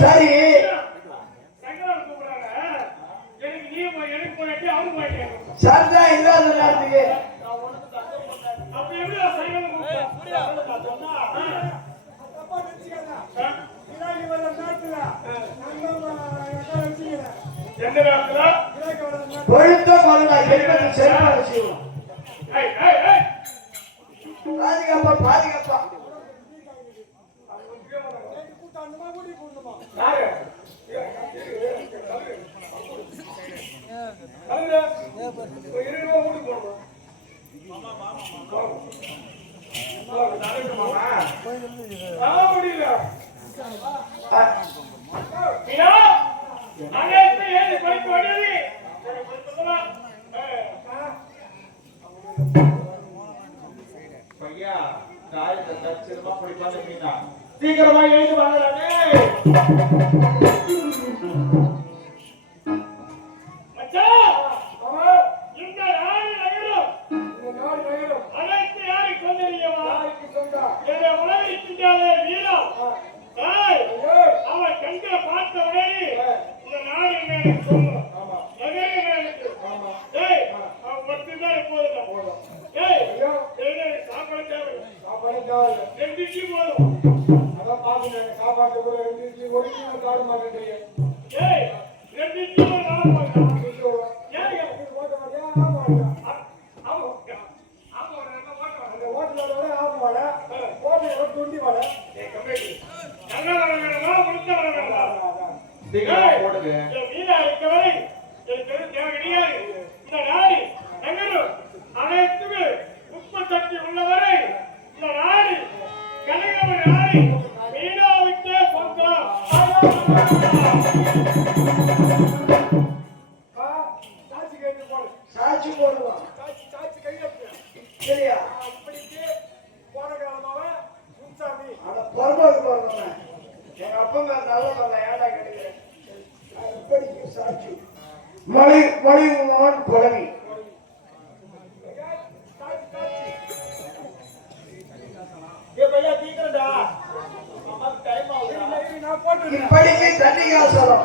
சரி சர்தா இல்லாத நேரத்துக்கு பொழுத்த மருளா என்பது செல்வாறு செய்வோம். பாதுகாப்பா பாதுகாப்பா சீக்கிரமா எழுந்து வாங்கலானே. சாட்சி போடுவோம். சரியா? எங்க அப்பா நல்ல ஏடா கிடைக்கிறேன். சாட்சி மொழி மொழி புலவி இப்படிக்கு தண்ணிகாசலம்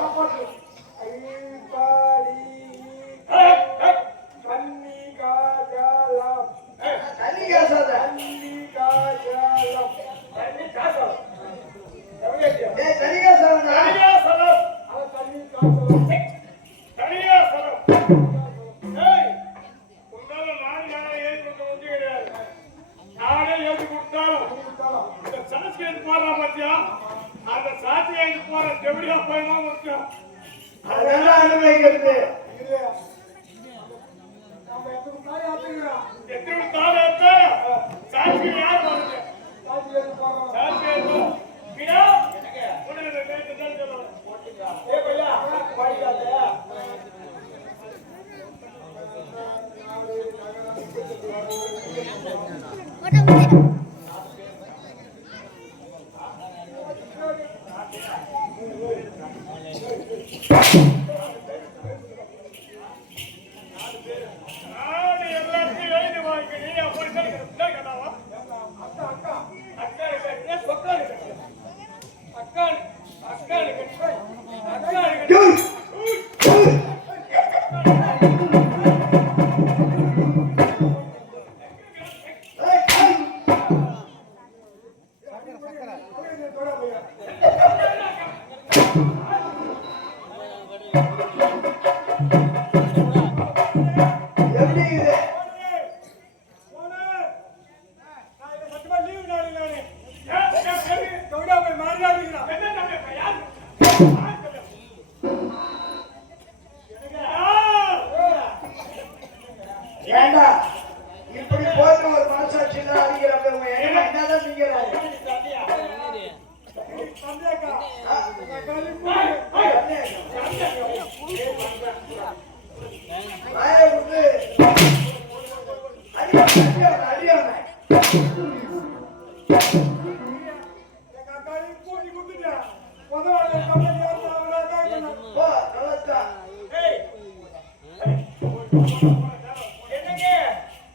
என்னங்க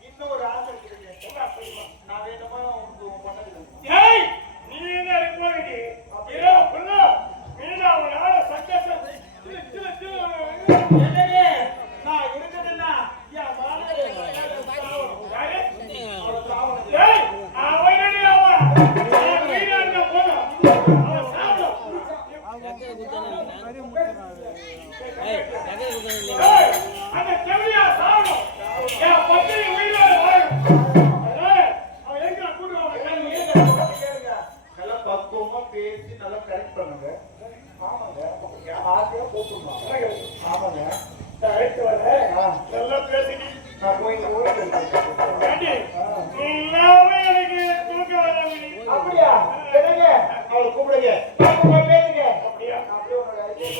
இன்னும் ஒரு ஆசை இருக்குது. நான் வேணுமா உங்களுக்கு பண்ணது? ஏய் நீ என்ன இருக்கு போயிடி அப்படியே புள்ள மீனா அவனால சக்சஸ் என்னங்க நான் இருக்குதுன்னா யா மானே யாரு ஏய் அவன் என்னடி அவன் மீனா என்ன போறா அவன் சாவணும் ஏய் அந்த செவியா சாவணும் ஏன் பத்தி உயிரோட வாழும் அவன் எங்க கூடு அவன் கேளுங்க. நல்லா பக்குவமா பேசி நல்லா கரெக்ட் பண்ணுங்க. ஆமாங்க ஆசையா போட்டுருந்தோம். ஆமாங்க கரெக்ட் வர நல்லா பேசினி நான் போய் இந்த ஊருக்கு ஏண்டி எல்லாமே எனக்கு தூக்கம் வராமடி அப்படியா என்னங்க அவளை கூப்பிடுங்க பக்குவமா பேசுங்க. அப்படியா அப்படியே ஒரு ஐடியா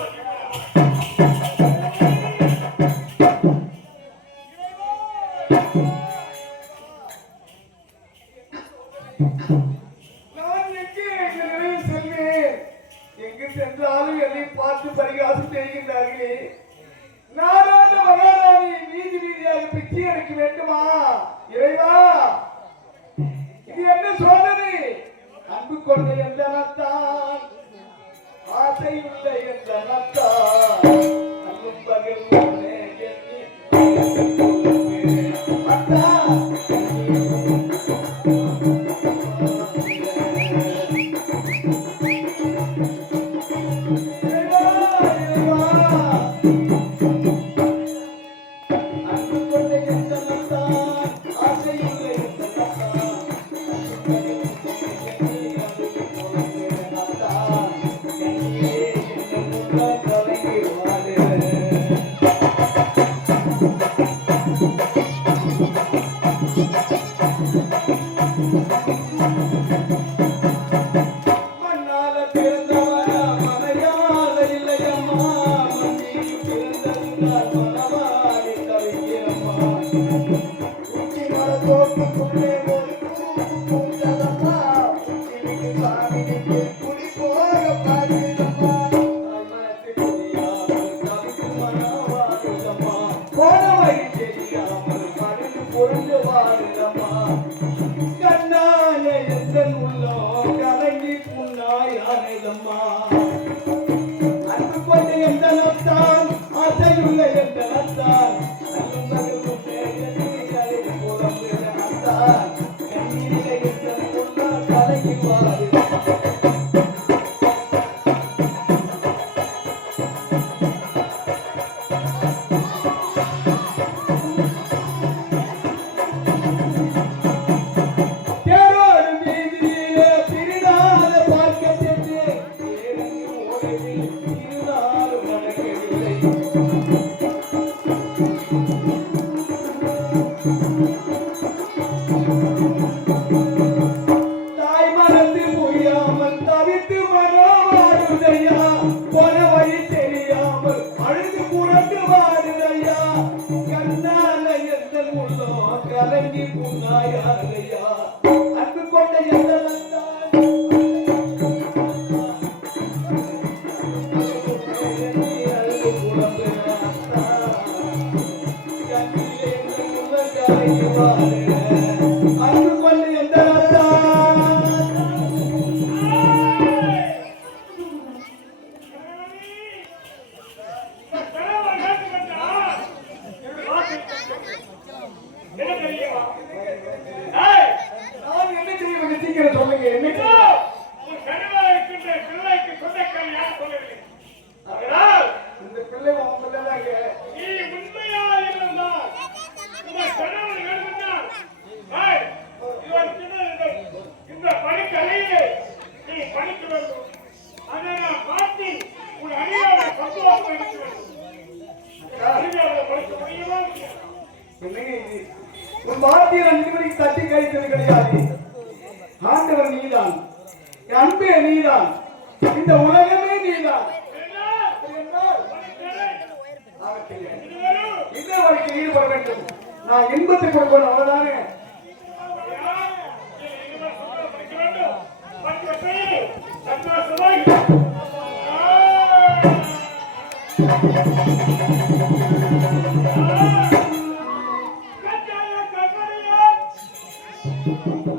நான் எங்கே இந்த நிலையில் செல்வேன்? எங்கு சென்றாலும் என்னை பார்த்து பரிகாசம் செய்கின்றார்களே. நாடாண்ட மகாராணி வீதி வீதியாக பிச்சை எடுக்க வேண்டுமா? இறைவா, இது என்ன சோதனை? அன்பு கொண்ட எந்த நத்தான், ஆசை உள்ள எந்த நத்தான், அன்பும் பகல் ஒன்றே எண்ணி அத்தான். மண்ணால பிறந்தவனா மனையால இல்லையம்மா, மண்ணில் பிறந்ததுதான் மனவாடி தவிக்கிறம்மா. உச்சி மரத்தோப்புக்குள்ளே ஒரு பூவு பூத்ததம்மா, உச்சிக்கு சாமிக்கு குடி போக பார்க்கிறம்மா. அம்மனுக்கு தெரியாமல் தவிக்கு மனவாடுதம்மா, போன வழி தெரியாமல் மருந்து புரண்டு வாடுதம்மா. கண்ணால எந்த உள்ளம் கலங்கி புண்ணாய் அனைதம்மா. அன்பு கொண்ட எந்த நத்தான், ஆசையுள்ள எந்த நத்தான், நல்லும் நகரும் பேரணிகளை புறம்புற நத்தான், கண்ணீரிலே எந்த உள்ளம் கலங்கி வாடுதம்மா. தேரோடு வீதியிலே திருநாள பார்க்க சென்று தேரங்கு ஓடவில் திருநாள் நடக்கவில்லை. தாய் மனது புரியாமல் தவித்து மனவாடுதையா, போன வழி தெரியாமல் அழுது புரண்டு வாடுதையா. கண்ணால எந்த உள்ளம் கலங்கி புண்ணாயாதையா. அன்பு கொண்ட எந்த நத்தான், அழுது புலம்புற நத்தான், கண்ணிலே எந்த உள்ளம் கலங்கி வாடுற. அன்பு கொண்ட எந்த நத்தான், என்ன தெரியுமா ஏய் நான் என்ன செய்ய சீக்கிரம் சொல்லுங்க. என்ன இதோ உன் கனவாக இருக்கின்ற பிள்ளைக்கு சொந்தக்காரன் யார் சொல்லவில்லை அதனால் இந்த பிள்ளை உன் பிள்ளைதாங்க. நீ உண்மையா இருந்தால் இந்த கணவன் இருந்தால் ஏய் இவன் இந்த பணிக்கலையிலே நீ படிக்க வேண்டும். அதை நான் காட்டி உன் அடியாரை சத்துவாக இருக்க வேண்டும். அடியாரை படிக்க முடியுமா? என்னங்க இது? உன் வார்த்தையை அன்புபடி தட்டி கழித்தது கிடையாது. ஆண்டவர் நீதான், என் அன்பே நீதான், இந்த உலகமே நீதான். இந்த வாழ்க்கையில் ஈடுபட வேண்டும். நான் இன்பத்தை கொடுக்கணும், அவ்வளவுதானே. Ah! ஆ.